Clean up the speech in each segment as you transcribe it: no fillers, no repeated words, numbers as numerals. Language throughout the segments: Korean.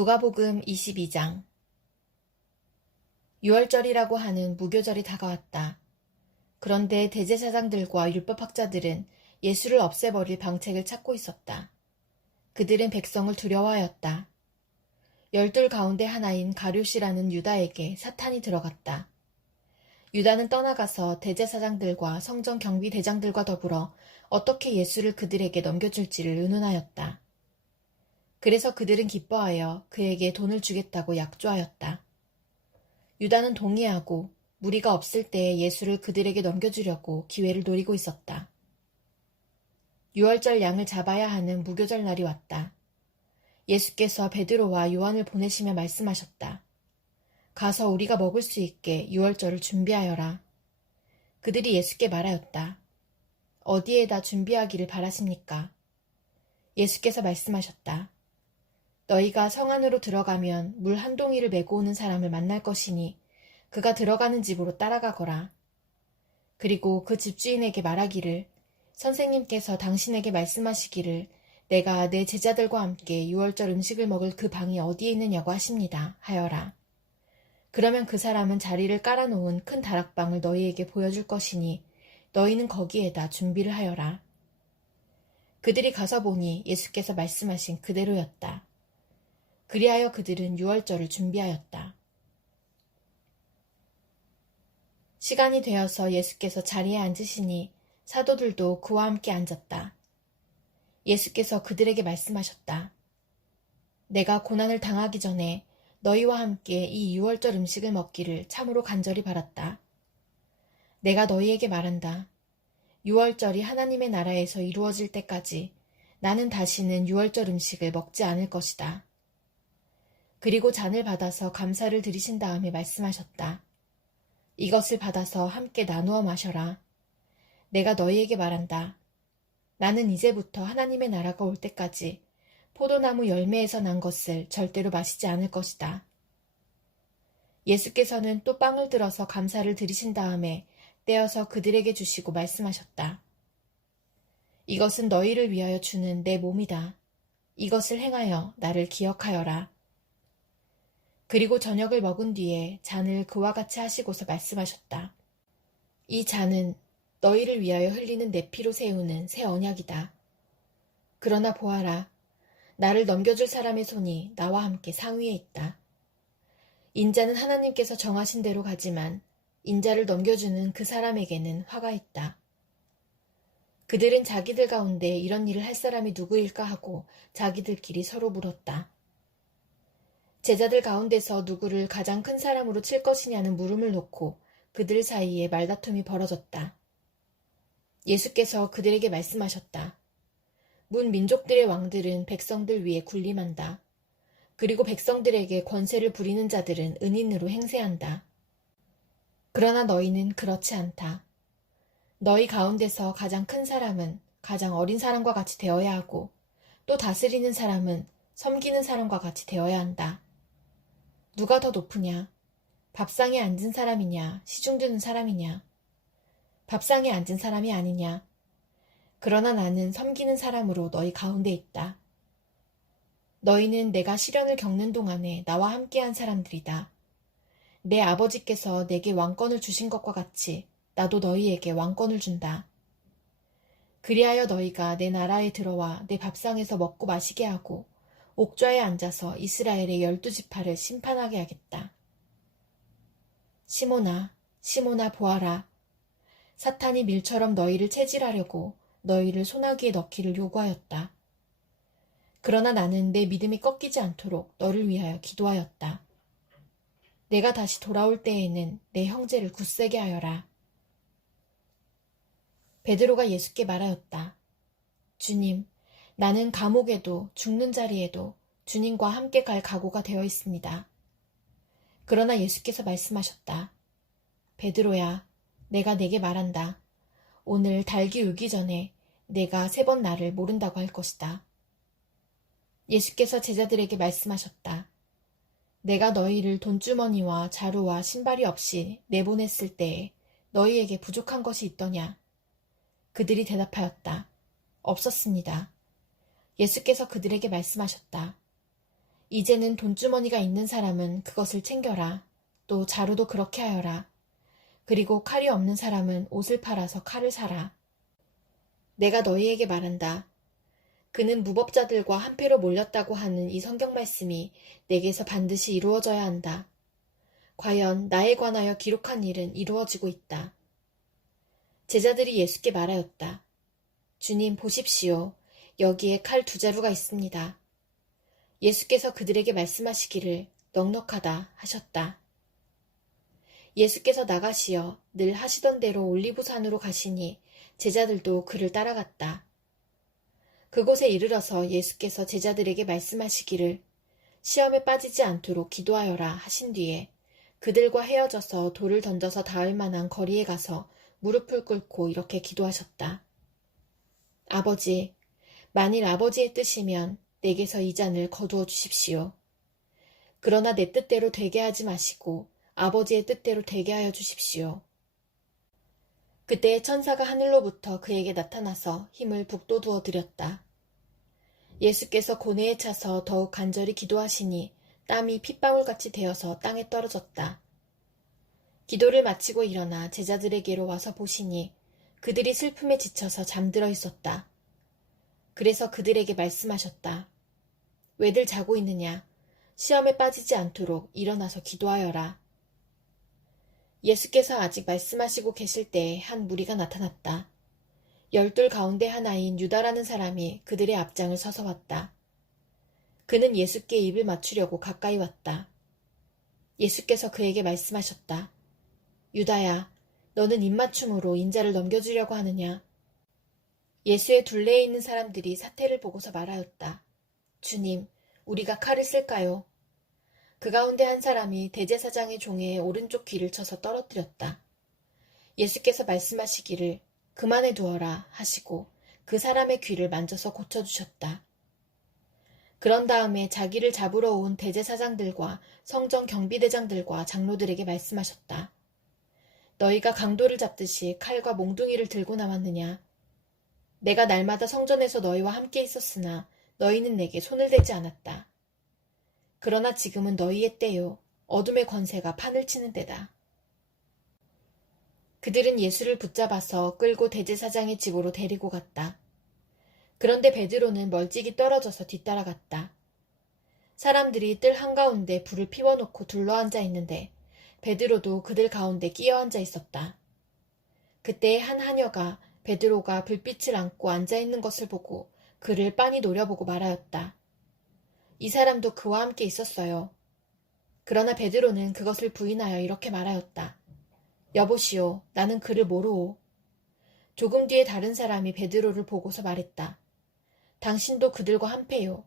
누가복음 22장. 유월절이라고 하는 무교절이 다가왔다. 그런데 대제사장들과 율법학자들은 예수를 없애버릴 방책을 찾고 있었다. 그들은 백성을 두려워하였다. 12 가운데 하나인 가룟이라는 유다에게 사탄이 들어갔다. 유다는 떠나가서 대제사장들과 성전 경비대장들과 더불어 어떻게 예수를 그들에게 넘겨줄지를 의논하였다. 그래서 그들은 기뻐하여 그에게 돈을 주겠다고 약조하였다. 유다는 동의하고 무리가 없을 때에 예수를 그들에게 넘겨주려고 기회를 노리고 있었다. 유월절 양을 잡아야 하는 무교절 날이 왔다. 예수께서 베드로와 요한을 보내시며 말씀하셨다. 가서 우리가 먹을 수 있게 유월절을 준비하여라. 그들이 예수께 말하였다. 어디에다 준비하기를 바라십니까? 예수께서 말씀하셨다. 너희가 성 안으로 들어가면 물 한 동이를 메고 오는 사람을 만날 것이니 그가 들어가는 집으로 따라가거라. 그리고 그 집주인에게 말하기를 선생님께서 당신에게 말씀하시기를 내가 내 제자들과 함께 유월절 음식을 먹을 그 방이 어디에 있느냐고 하십니다. 하여라. 그러면 그 사람은 자리를 깔아놓은 큰 다락방을 너희에게 보여줄 것이니 너희는 거기에다 준비를 하여라. 그들이 가서 보니 예수께서 말씀하신 그대로였다. 그리하여 그들은 유월절을 준비하였다. 시간이 되어서 예수께서 자리에 앉으시니 사도들도 그와 함께 앉았다. 예수께서 그들에게 말씀하셨다. 내가 고난을 당하기 전에 너희와 함께 이 유월절 음식을 먹기를 참으로 간절히 바랐다. 내가 너희에게 말한다. 유월절이 하나님의 나라에서 이루어질 때까지 나는 다시는 유월절 음식을 먹지 않을 것이다. 그리고 잔을 받아서 감사를 드리신 다음에 말씀하셨다. 이것을 받아서 함께 나누어 마셔라. 내가 너희에게 말한다. 나는 이제부터 하나님의 나라가 올 때까지 포도나무 열매에서 난 것을 절대로 마시지 않을 것이다. 예수께서는 또 빵을 들어서 감사를 드리신 다음에 떼어서 그들에게 주시고 말씀하셨다. 이것은 너희를 위하여 주는 내 몸이다. 이것을 행하여 나를 기억하여라. 그리고 저녁을 먹은 뒤에 잔을 그와 같이 하시고서 말씀하셨다. 이 잔은 너희를 위하여 흘리는 내 피로 세우는 새 언약이다. 그러나 보아라. 나를 넘겨줄 사람의 손이 나와 함께 상위에 있다. 인자는 하나님께서 정하신 대로 가지만 인자를 넘겨주는 그 사람에게는 화가 있다. 그들은 자기들 가운데 이런 일을 할 사람이 누구일까 하고 자기들끼리 서로 물었다. 제자들 가운데서 누구를 가장 큰 사람으로 칠 것이냐는 물음을 놓고 그들 사이에 말다툼이 벌어졌다. 예수께서 그들에게 말씀하셨다. 문 민족들의 왕들은 백성들 위에 군림한다. 그리고 백성들에게 권세를 부리는 자들은 은인으로 행세한다. 그러나 너희는 그렇지 않다. 너희 가운데서 가장 큰 사람은 가장 어린 사람과 같이 되어야 하고 또 다스리는 사람은 섬기는 사람과 같이 되어야 한다. 누가 더 높으냐? 밥상에 앉은 사람이냐? 시중 드는 사람이냐? 밥상에 앉은 사람이 아니냐? 그러나 나는 섬기는 사람으로 너희 가운데 있다. 너희는 내가 시련을 겪는 동안에 나와 함께한 사람들이다. 내 아버지께서 내게 왕권을 주신 것과 같이 나도 너희에게 왕권을 준다. 그리하여 너희가 내 나라에 들어와 내 밥상에서 먹고 마시게 하고 옥좌에 앉아서 이스라엘의 12지파를 심판하게 하겠다. 시몬아, 시몬아 보아라. 사탄이 밀처럼 너희를 체질하려고 너희를 소나기에 넣기를 요구하였다. 그러나 나는 내 믿음이 꺾이지 않도록 너를 위하여 기도하였다. 내가 다시 돌아올 때에는 내 형제를 굳세게 하여라. 베드로가 예수께 말하였다. 주님, 나는 감옥에도 죽는 자리에도 주님과 함께 갈 각오가 되어 있습니다. 그러나 예수께서 말씀하셨다. 베드로야, 내가 네게 말한다. 오늘 달기 울기 전에 내가 3번 나를 모른다고 할 것이다. 예수께서 제자들에게 말씀하셨다. 내가 너희를 돈주머니와 자루와 신발이 없이 내보냈을 때에 너희에게 부족한 것이 있더냐? 그들이 대답하였다. 없었습니다. 예수께서 그들에게 말씀하셨다. 이제는 돈주머니가 있는 사람은 그것을 챙겨라. 또 자루도 그렇게 하여라. 그리고 칼이 없는 사람은 옷을 팔아서 칼을 사라. 내가 너희에게 말한다. 그는 무법자들과 한패로 몰렸다고 하는 이 성경 말씀이 내게서 반드시 이루어져야 한다. 과연 나에 관하여 기록한 일은 이루어지고 있다. 제자들이 예수께 말하였다. 주님 보십시오. 여기에 칼 2자루가 있습니다. 예수께서 그들에게 말씀하시기를 넉넉하다 하셨다. 예수께서 나가시어 늘 하시던 대로 올리브산으로 가시니 제자들도 그를 따라갔다. 그곳에 이르러서 예수께서 제자들에게 말씀하시기를 시험에 빠지지 않도록 기도하여라 하신 뒤에 그들과 헤어져서 돌을 던져서 닿을 만한 거리에 가서 무릎을 꿇고 이렇게 기도하셨다. 아버지, 만일 아버지의 뜻이면 내게서 이 잔을 거두어 주십시오. 그러나 내 뜻대로 되게 하지 마시고 아버지의 뜻대로 되게 하여 주십시오. 그때 천사가 하늘로부터 그에게 나타나서 힘을 북돋우어 드렸다. 예수께서 고뇌에 차서 더욱 간절히 기도하시니 땀이 핏방울같이 되어서 땅에 떨어졌다. 기도를 마치고 일어나 제자들에게로 와서 보시니 그들이 슬픔에 지쳐서 잠들어 있었다. 그래서 그들에게 말씀하셨다. 왜들 자고 있느냐? 시험에 빠지지 않도록 일어나서 기도하여라. 예수께서 아직 말씀하시고 계실 때에 한 무리가 나타났다. 12 가운데 하나인 유다라는 사람이 그들의 앞장을 서서 왔다. 그는 예수께 입을 맞추려고 가까이 왔다. 예수께서 그에게 말씀하셨다. 유다야, 너는 입맞춤으로 인자를 넘겨주려고 하느냐? 예수의 둘레에 있는 사람들이 사태를 보고서 말하였다. 주님, 우리가 칼을 쓸까요? 그 가운데 한 사람이 대제사장의 종의 오른쪽 귀를 쳐서 떨어뜨렸다. 예수께서 말씀하시기를 그만해 두어라 하시고 그 사람의 귀를 만져서 고쳐주셨다. 그런 다음에 자기를 잡으러 온 대제사장들과 성전 경비대장들과 장로들에게 말씀하셨다. 너희가 강도를 잡듯이 칼과 몽둥이를 들고 나왔느냐? 내가 날마다 성전에서 너희와 함께 있었으나 너희는 내게 손을 대지 않았다. 그러나 지금은 너희의 때요. 어둠의 권세가 판을 치는 때다. 그들은 예수를 붙잡아서 끌고 대제사장의 집으로 데리고 갔다. 그런데 베드로는 멀찍이 떨어져서 뒤따라갔다. 사람들이 뜰 한가운데 불을 피워놓고 둘러앉아 있는데 베드로도 그들 가운데 끼어앉아 있었다. 그때 한 하녀가 베드로가 불빛을 안고 앉아있는 것을 보고 그를 빤히 노려보고 말하였다. 이 사람도 그와 함께 있었어요. 그러나 베드로는 그것을 부인하여 이렇게 말하였다. 여보시오, 나는 그를 모르오. 조금 뒤에 다른 사람이 베드로를 보고서 말했다. 당신도 그들과 한패요.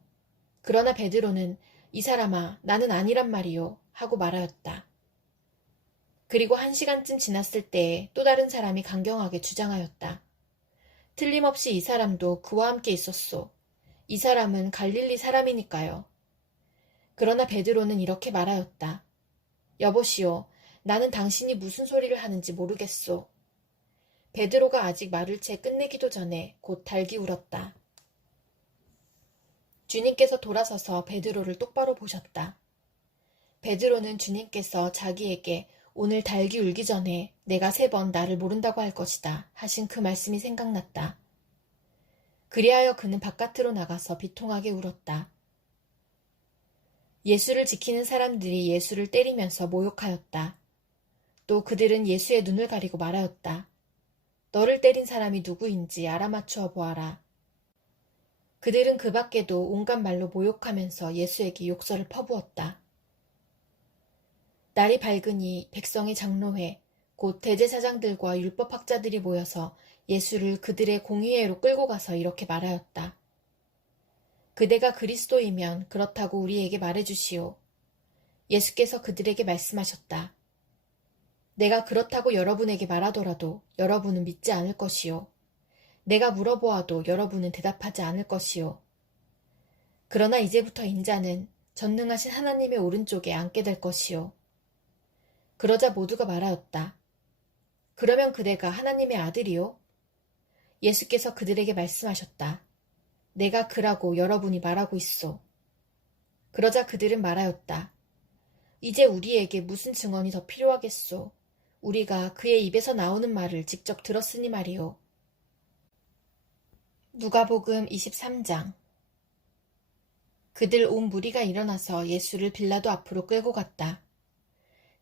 그러나 베드로는 이 사람아, 나는 아니란 말이요. 하고 말하였다. 그리고 1시간쯤 지났을 때에 또 다른 사람이 강경하게 주장하였다. 틀림없이 이 사람도 그와 함께 있었소. 이 사람은 갈릴리 사람이니까요. 그러나 베드로는 이렇게 말하였다. 여보시오, 나는 당신이 무슨 소리를 하는지 모르겠소. 베드로가 아직 말을 채 끝내기도 전에 곧 닭이 울었다. 주님께서 돌아서서 베드로를 똑바로 보셨다. 베드로는 주님께서 자기에게 오늘 닭이 울기 전에 내가 3번 나를 모른다고 할 것이다 하신 그 말씀이 생각났다. 그리하여 그는 바깥으로 나가서 비통하게 울었다. 예수를 지키는 사람들이 예수를 때리면서 모욕하였다. 또 그들은 예수의 눈을 가리고 말하였다. 너를 때린 사람이 누구인지 알아맞추어 보아라. 그들은 그 밖에도 온갖 말로 모욕하면서 예수에게 욕설을 퍼부었다. 날이 밝으니 백성의 장로회, 곧 대제사장들과 율법학자들이 모여서 예수를 그들의 공의회로 끌고 가서 이렇게 말하였다. 그대가 그리스도이면 그렇다고 우리에게 말해주시오. 예수께서 그들에게 말씀하셨다. 내가 그렇다고 여러분에게 말하더라도 여러분은 믿지 않을 것이요. 내가 물어보아도 여러분은 대답하지 않을 것이요. 그러나 이제부터 인자는 전능하신 하나님의 오른쪽에 앉게 될 것이요. 그러자 모두가 말하였다. 그러면 그대가 하나님의 아들이요? 예수께서 그들에게 말씀하셨다. 내가 그라고 여러분이 말하고 있소. 그러자 그들은 말하였다. 이제 우리에게 무슨 증언이 더 필요하겠소? 우리가 그의 입에서 나오는 말을 직접 들었으니 말이오. 누가복음 23장. 그들 온 무리가 일어나서 예수를 빌라도 앞으로 끌고 갔다.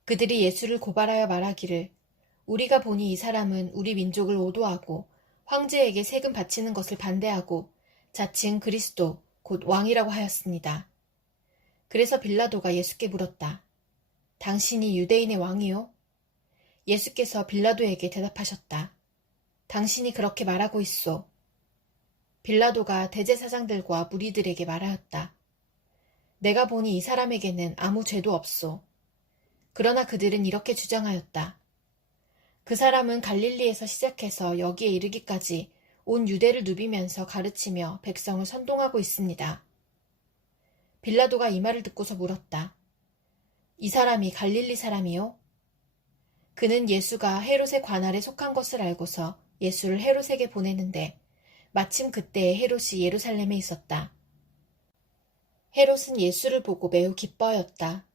그들이 예수를 고발하여 말하기를 우리가 보니 이 사람은 우리 민족을 오도하고 황제에게 세금 바치는 것을 반대하고 자칭 그리스도 곧 왕이라고 하였습니다. 그래서 빌라도가 예수께 물었다. 당신이 유대인의 왕이요? 예수께서 빌라도에게 대답하셨다. 당신이 그렇게 말하고 있소. 빌라도가 대제사장들과 무리들에게 말하였다. 내가 보니 이 사람에게는 아무 죄도 없소. 그러나 그들은 이렇게 주장하였다. 그 사람은 갈릴리에서 시작해서 여기에 이르기까지 온 유대를 누비면서 가르치며 백성을 선동하고 있습니다. 빌라도가 이 말을 듣고서 물었다. 이 사람이 갈릴리 사람이요? 그는 예수가 헤롯의 관할에 속한 것을 알고서 예수를 헤롯에게 보내는데 마침 그때에 헤롯이 예루살렘에 있었다. 헤롯은 예수를 보고 매우 기뻐하였다.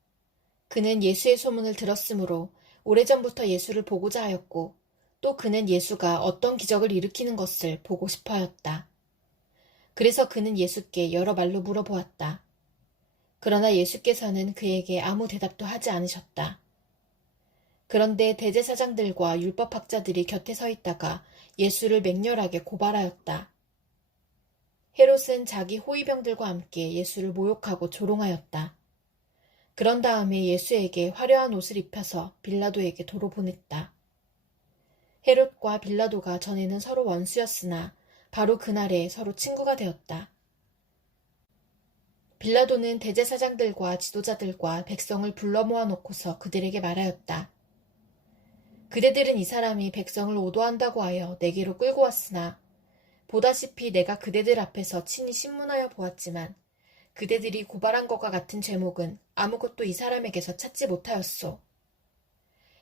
그는 예수의 소문을 들었으므로 오래전부터 예수를 보고자 하였고 또 그는 예수가 어떤 기적을 일으키는 것을 보고 싶어 하였다. 그래서 그는 예수께 여러 말로 물어보았다. 그러나 예수께서는 그에게 아무 대답도 하지 않으셨다. 그런데 대제사장들과 율법학자들이 곁에 서 있다가 예수를 맹렬하게 고발하였다. 헤롯은 자기 호위병들과 함께 예수를 모욕하고 조롱하였다. 그런 다음에 예수에게 화려한 옷을 입혀서 빌라도에게 도로 보냈다. 헤롯과 빌라도가 전에는 서로 원수였으나 바로 그날에 서로 친구가 되었다. 빌라도는 대제사장들과 지도자들과 백성을 불러 모아놓고서 그들에게 말하였다. 그대들은 이 사람이 백성을 오도한다고 하여 내게로 끌고 왔으나 보다시피 내가 그대들 앞에서 친히 신문하여 보았지만 그대들이 고발한 것과 같은 제목은 아무것도 이 사람에게서 찾지 못하였소.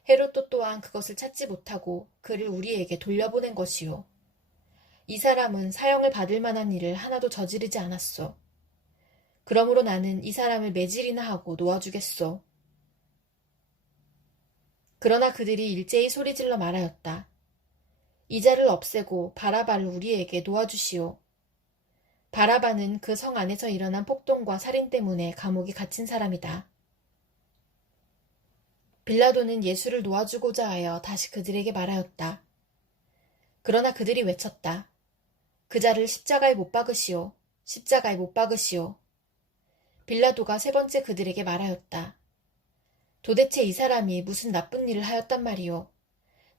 헤롯도 또한 그것을 찾지 못하고 그를 우리에게 돌려보낸 것이요. 이 사람은 사형을 받을 만한 일을 하나도 저지르지 않았소. 그러므로 나는 이 사람을 매질이나 하고 놓아주겠소. 그러나 그들이 일제히 소리질러 말하였다. 이 자를 없애고 바라바를 우리에게 놓아주시오. 바라바는 그 성 안에서 일어난 폭동과 살인 때문에 감옥에 갇힌 사람이다. 빌라도는 예수를 놓아주고자 하여 다시 그들에게 말하였다. 그러나 그들이 외쳤다. 그 자를 십자가에 못 박으시오. 십자가에 못 박으시오. 빌라도가 세 번째 그들에게 말하였다. 도대체 이 사람이 무슨 나쁜 일을 하였단 말이오.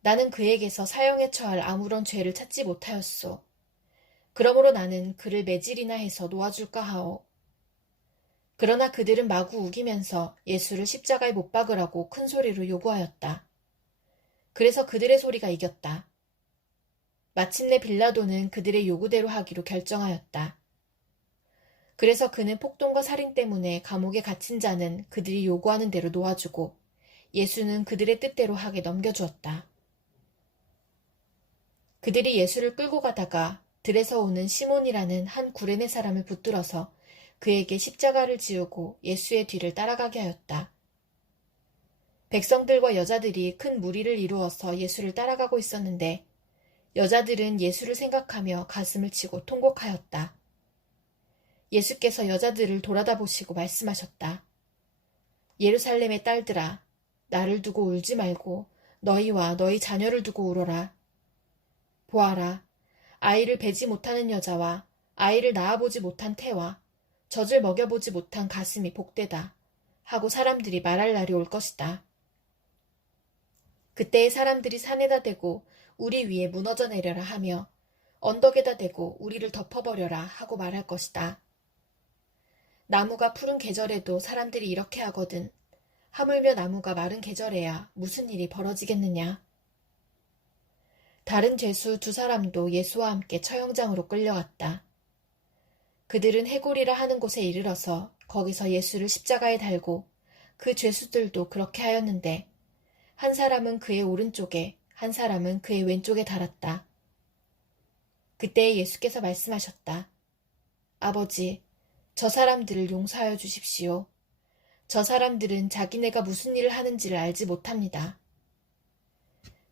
나는 그에게서 사형에 처할 아무런 죄를 찾지 못하였소. 그러므로 나는 그를 매질이나 해서 놓아줄까 하오. 그러나 그들은 마구 우기면서 예수를 십자가에 못 박으라고 큰 소리로 요구하였다. 그래서 그들의 소리가 이겼다. 마침내 빌라도는 그들의 요구대로 하기로 결정하였다. 그래서 그는 폭동과 살인 때문에 감옥에 갇힌 자는 그들이 요구하는 대로 놓아주고 예수는 그들의 뜻대로 하게 넘겨주었다. 그들이 예수를 끌고 가다가 들에서 오는 시몬이라는 한 구레네 사람을 붙들어서 그에게 십자가를 지우고 예수의 뒤를 따라가게 하였다. 백성들과 여자들이 큰 무리를 이루어서 예수를 따라가고 있었는데 여자들은 예수를 생각하며 가슴을 치고 통곡하였다. 예수께서 여자들을 돌아다 보시고 말씀하셨다. 예루살렘의 딸들아, 나를 두고 울지 말고 너희와 너희 자녀를 두고 울어라. 보아라, 아이를 베지 못하는 여자와 아이를 낳아보지 못한 태와 젖을 먹여보지 못한 가슴이 복되다 하고 사람들이 말할 날이 올 것이다. 그때에 사람들이 산에다 대고 우리 위에 무너져 내려라 하며 언덕에다 대고 우리를 덮어버려라 하고 말할 것이다. 나무가 푸른 계절에도 사람들이 이렇게 하거든 하물며 나무가 마른 계절에야 무슨 일이 벌어지겠느냐. 다른 죄수 두 사람도 예수와 함께 처형장으로 끌려갔다. 그들은 해골이라 하는 곳에 이르러서 거기서 예수를 십자가에 달고 그 죄수들도 그렇게 하였는데 한 사람은 그의 오른쪽에 한 사람은 그의 왼쪽에 달았다. 그때 예수께서 말씀하셨다. 아버지, 저 사람들을 용서하여 주십시오. 저 사람들은 자기네가 무슨 일을 하는지를 알지 못합니다.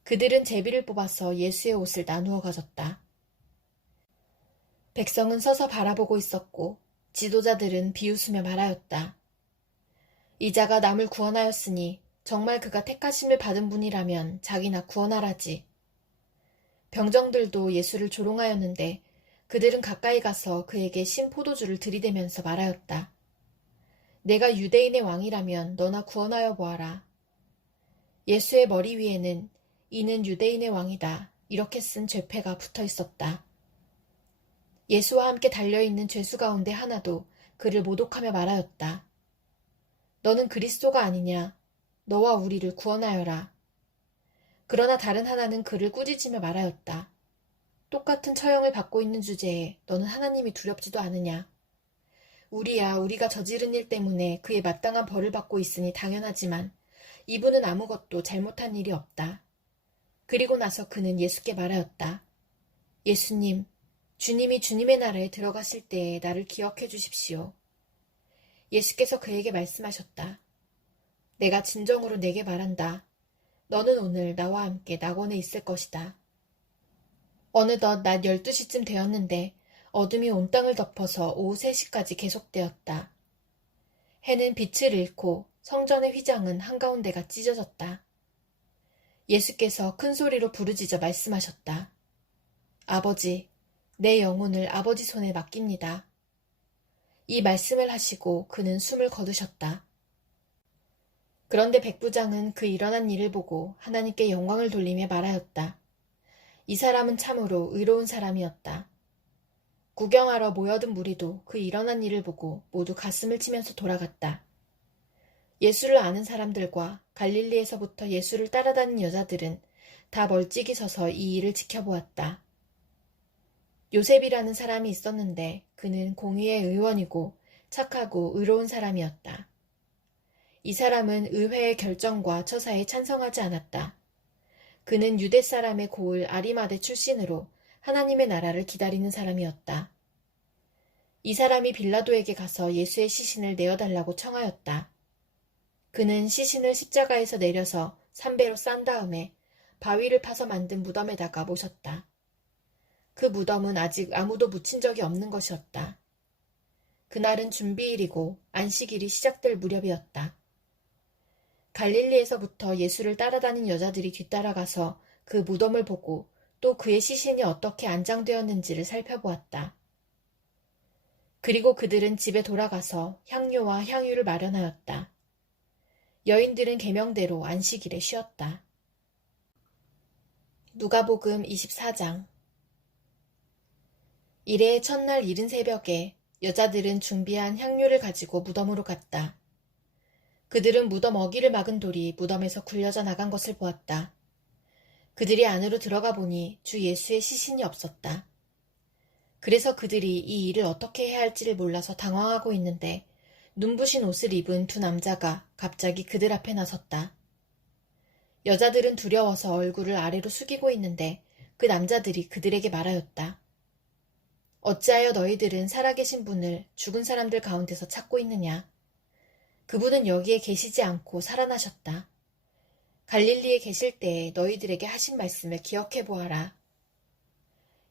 그들은 제비를 뽑아서 예수의 옷을 나누어 가졌다. 백성은 서서 바라보고 있었고 지도자들은 비웃으며 말하였다. 이자가 남을 구원하였으니 정말 그가 택하심을 받은 분이라면 자기나 구원하라지. 병정들도 예수를 조롱하였는데 그들은 가까이 가서 그에게 신 포도주를 들이대면서 말하였다. 내가 유대인의 왕이라면 너나 구원하여 보아라. 예수의 머리 위에는 이는 유대인의 왕이다 이렇게 쓴 죄패가 붙어 있었다. 예수와 함께 달려있는 죄수 가운데 하나도 그를 모독하며 말하였다. 너는 그리스도가 아니냐? 너와 우리를 구원하여라. 그러나 다른 하나는 그를 꾸짖으며 말하였다. 똑같은 처형을 받고 있는 주제에 너는 하나님이 두렵지도 않으냐? 우리가 저지른 일 때문에 그의 마땅한 벌을 받고 있으니 당연하지만 이분은 아무것도 잘못한 일이 없다. 그리고 나서 그는 예수께 말하였다. 예수님, 주님이 주님의 나라에 들어가실 때에 나를 기억해 주십시오. 예수께서 그에게 말씀하셨다. 내가 진정으로 내게 말한다. 너는 오늘 나와 함께 낙원에 있을 것이다. 어느덧 낮 12시쯤 되었는데 어둠이 온 땅을 덮어서 오후 3시까지 계속되었다. 해는 빛을 잃고 성전의 휘장은 한가운데가 찢어졌다. 예수께서 큰 소리로 부르짖어 말씀하셨다. 아버지, 내 영혼을 아버지 손에 맡깁니다. 이 말씀을 하시고 그는 숨을 거두셨다. 그런데 백부장은 그 일어난 일을 보고 하나님께 영광을 돌리며 말하였다. 이 사람은 참으로 의로운 사람이었다. 구경하러 모여든 무리도 그 일어난 일을 보고 모두 가슴을 치면서 돌아갔다. 예수를 아는 사람들과 갈릴리에서부터 예수를 따라다닌 여자들은 다 멀찍이 서서 이 일을 지켜보았다. 요셉이라는 사람이 있었는데 그는 공의의 의원이고 착하고 의로운 사람이었다. 이 사람은 의회의 결정과 처사에 찬성하지 않았다. 그는 유대 사람의 고을 아리마대 출신으로 하나님의 나라를 기다리는 사람이었다. 이 사람이 빌라도에게 가서 예수의 시신을 내어달라고 청하였다. 그는 시신을 십자가에서 내려서 삼배로 싼 다음에 바위를 파서 만든 무덤에다가 모셨다. 그 무덤은 아직 아무도 묻힌 적이 없는 것이었다. 그날은 준비일이고 안식일이 시작될 무렵이었다. 갈릴리에서부터 예수를 따라다닌 여자들이 뒤따라가서 그 무덤을 보고 또 그의 시신이 어떻게 안장되었는지를 살펴보았다. 그리고 그들은 집에 돌아가서 향료와 향유를 마련하였다. 여인들은 계명대로 안식일에 쉬었다. 누가복음 24장. 이래 첫날 이른 새벽에 여자들은 준비한 향료를 가지고 무덤으로 갔다. 그들은 무덤 어귀를 막은 돌이 무덤에서 굴려져 나간 것을 보았다. 그들이 안으로 들어가 보니 주 예수의 시신이 없었다. 그래서 그들이 이 일을 어떻게 해야 할지를 몰라서 당황하고 있는데 눈부신 옷을 입은 두 남자가 갑자기 그들 앞에 나섰다. 여자들은 두려워서 얼굴을 아래로 숙이고 있는데 그 남자들이 그들에게 말하였다. 어찌하여 너희들은 살아계신 분을 죽은 사람들 가운데서 찾고 있느냐? 그분은 여기에 계시지 않고 살아나셨다. 갈릴리에 계실 때에 너희들에게 하신 말씀을 기억해 보아라.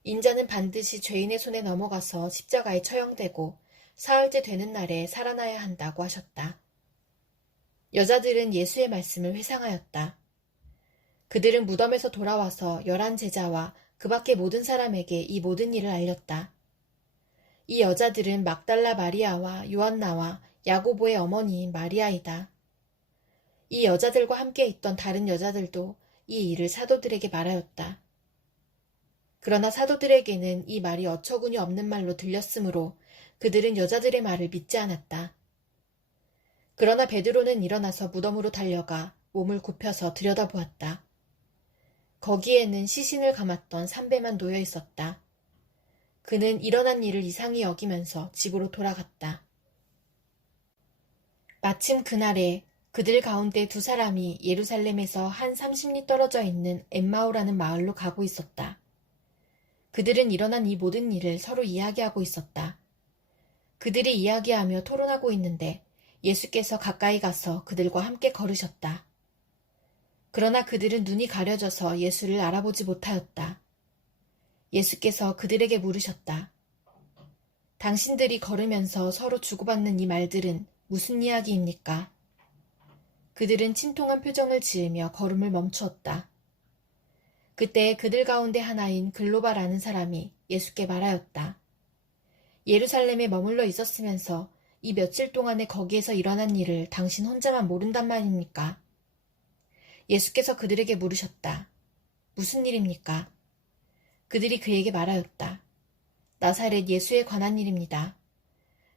인자는 반드시 죄인의 손에 넘어가서 십자가에 처형되고 사흘째 되는 날에 살아나야 한다고 하셨다. 여자들은 예수의 말씀을 회상하였다. 그들은 무덤에서 돌아와서 11 제자와 그 밖의 모든 사람에게 이 모든 일을 알렸다. 이 여자들은 막달라 마리아와 요한나와 야고보의 어머니인 마리아이다. 이 여자들과 함께 있던 다른 여자들도 이 일을 사도들에게 말하였다. 그러나 사도들에게는 이 말이 어처구니 없는 말로 들렸으므로 그들은 여자들의 말을 믿지 않았다. 그러나 베드로는 일어나서 무덤으로 달려가 몸을 굽혀서 들여다보았다. 거기에는 시신을 감았던 삼배만 놓여 있었다. 그는 일어난 일을 이상히 여기면서 집으로 돌아갔다. 마침 그날에 그들 가운데 두 사람이 예루살렘에서 한 30리 떨어져 있는 엠마오라는 마을로 가고 있었다. 그들은 일어난 이 모든 일을 서로 이야기하고 있었다. 그들이 이야기하며 토론하고 있는데 예수께서 가까이 가서 그들과 함께 걸으셨다. 그러나 그들은 눈이 가려져서 예수를 알아보지 못하였다. 예수께서 그들에게 물으셨다. 당신들이 걸으면서 서로 주고받는 이 말들은 무슨 이야기입니까? 그들은 침통한 표정을 지으며 걸음을 멈추었다. 그때 그들 가운데 하나인 글로바라는 사람이 예수께 말하였다. 예루살렘에 머물러 있었으면서 이 며칠 동안에 거기에서 일어난 일을 당신 혼자만 모른단 말입니까? 예수께서 그들에게 물으셨다. 무슨 일입니까? 그들이 그에게 말하였다. 나사렛 예수에 관한 일입니다.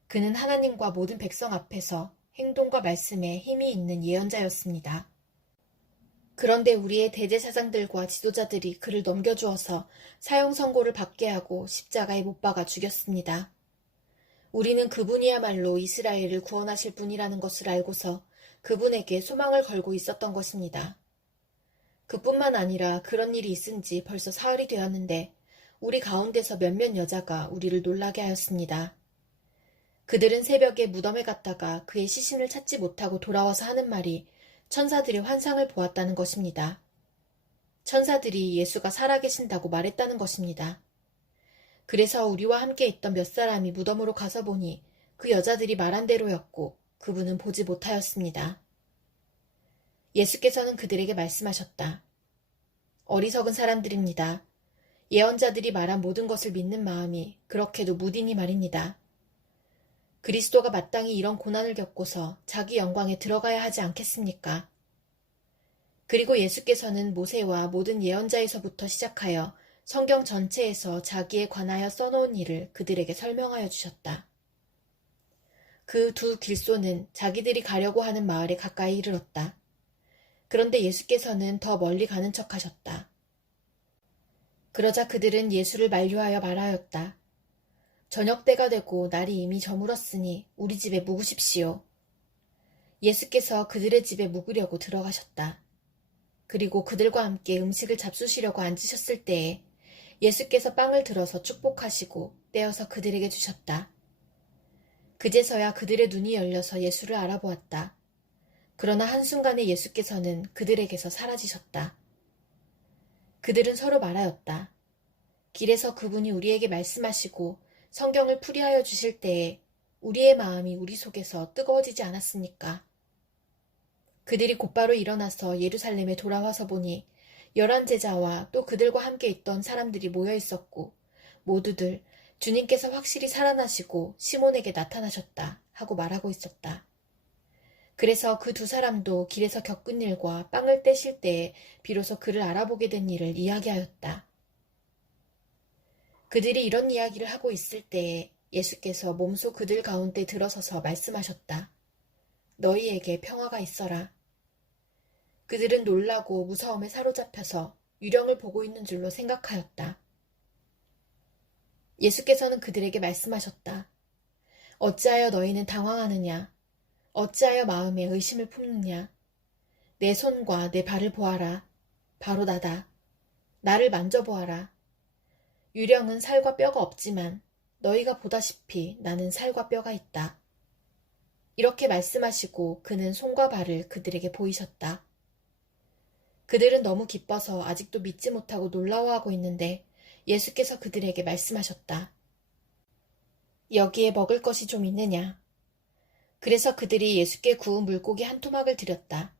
그는 하나님과 모든 백성 앞에서 행동과 말씀에 힘이 있는 예언자였습니다. 그런데 우리의 대제사장들과 지도자들이 그를 넘겨주어서 사형 선고를 받게 하고 십자가에 못 박아 죽였습니다. 우리는 그분이야말로 이스라엘을 구원하실 분이라는 것을 알고서 그분에게 소망을 걸고 있었던 것입니다. 그뿐만 아니라 그런 일이 있은 지 벌써 사흘이 되었는데 우리 가운데서 몇몇 여자가 우리를 놀라게 하였습니다. 그들은 새벽에 무덤에 갔다가 그의 시신을 찾지 못하고 돌아와서 하는 말이 천사들의 환상을 보았다는 것입니다. 천사들이 예수가 살아계신다고 말했다는 것입니다. 그래서 우리와 함께 있던 몇 사람이 무덤으로 가서 보니 그 여자들이 말한 대로였고 그분은 보지 못하였습니다. 예수께서는 그들에게 말씀하셨다. 어리석은 사람들입니다. 예언자들이 말한 모든 것을 믿는 마음이 그렇게도 무디니 말입니다. 그리스도가 마땅히 이런 고난을 겪고서 자기 영광에 들어가야 하지 않겠습니까? 그리고 예수께서는 모세와 모든 예언자에서부터 시작하여 성경 전체에서 자기에 관하여 써놓은 일을 그들에게 설명하여 주셨다. 그 두 길소는 자기들이 가려고 하는 마을에 가까이 이르렀다. 그런데 예수께서는 더 멀리 가는 척 하셨다. 그러자 그들은 예수를 만류하여 말하였다. 저녁 때가 되고 날이 이미 저물었으니 우리 집에 묵으십시오. 예수께서 그들의 집에 묵으려고 들어가셨다. 그리고 그들과 함께 음식을 잡수시려고 앉으셨을 때에 예수께서 빵을 들어서 축복하시고 떼어서 그들에게 주셨다. 그제서야 그들의 눈이 열려서 예수를 알아보았다. 그러나 한순간에 예수께서는 그들에게서 사라지셨다. 그들은 서로 말하였다. 길에서 그분이 우리에게 말씀하시고 성경을 풀이하여 주실 때에 우리의 마음이 우리 속에서 뜨거워지지 않았습니까? 그들이 곧바로 일어나서 예루살렘에 돌아와서 보니 11 제자와 또 그들과 함께 있던 사람들이 모여 있었고 모두들 주님께서 확실히 살아나시고 시몬에게 나타나셨다 하고 말하고 있었다. 그래서 그 두 사람도 길에서 겪은 일과 빵을 떼실 때에 비로소 그를 알아보게 된 일을 이야기하였다. 그들이 이런 이야기를 하고 있을 때에 예수께서 몸소 그들 가운데 들어서서 말씀하셨다. 너희에게 평화가 있어라. 그들은 놀라고 무서움에 사로잡혀서 유령을 보고 있는 줄로 생각하였다. 예수께서는 그들에게 말씀하셨다. 어찌하여 너희는 당황하느냐? 어찌하여 마음에 의심을 품느냐? 내 손과 내 발을 보아라. 바로 나다. 나를 만져보아라. 유령은 살과 뼈가 없지만 너희가 보다시피 나는 살과 뼈가 있다. 이렇게 말씀하시고 그는 손과 발을 그들에게 보이셨다. 그들은 너무 기뻐서 아직도 믿지 못하고 놀라워하고 있는데 예수께서 그들에게 말씀하셨다. 여기에 먹을 것이 좀 있느냐? 그래서 그들이 예수께 구운 물고기 한 토막을 드렸다.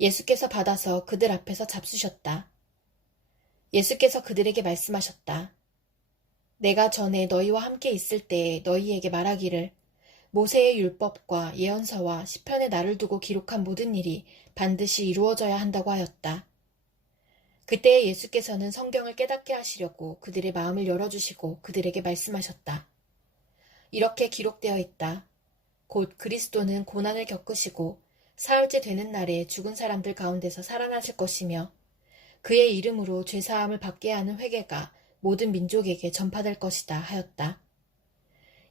예수께서 받아서 그들 앞에서 잡수셨다. 예수께서 그들에게 말씀하셨다. 내가 전에 너희와 함께 있을 때 너희에게 말하기를 모세의 율법과 예언서와 시편에 나를 두고 기록한 모든 일이 반드시 이루어져야 한다고 하였다. 그때 예수께서는 성경을 깨닫게 하시려고 그들의 마음을 열어주시고 그들에게 말씀하셨다. 이렇게 기록되어 있다. 곧 그리스도는 고난을 겪으시고 사흘째 되는 날에 죽은 사람들 가운데서 살아나실 것이며 그의 이름으로 죄사함을 받게 하는 회개가 모든 민족에게 전파될 것이다 하였다.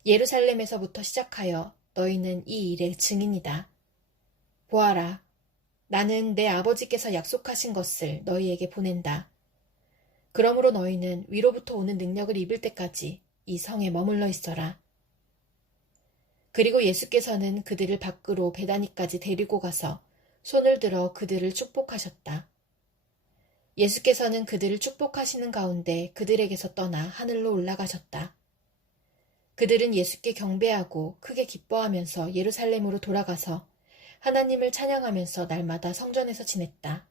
예루살렘에서부터 시작하여 너희는 이 일의 증인이다. 보아라, 나는 내 아버지께서 약속하신 것을 너희에게 보낸다. 그러므로 너희는 위로부터 오는 능력을 입을 때까지 이 성에 머물러 있어라. 그리고 예수께서는 그들을 밖으로 베다니까지 데리고 가서 손을 들어 그들을 축복하셨다. 예수께서는 그들을 축복하시는 가운데 그들에게서 떠나 하늘로 올라가셨다. 그들은 예수께 경배하고 크게 기뻐하면서 예루살렘으로 돌아가서 하나님을 찬양하면서 날마다 성전에서 지냈다.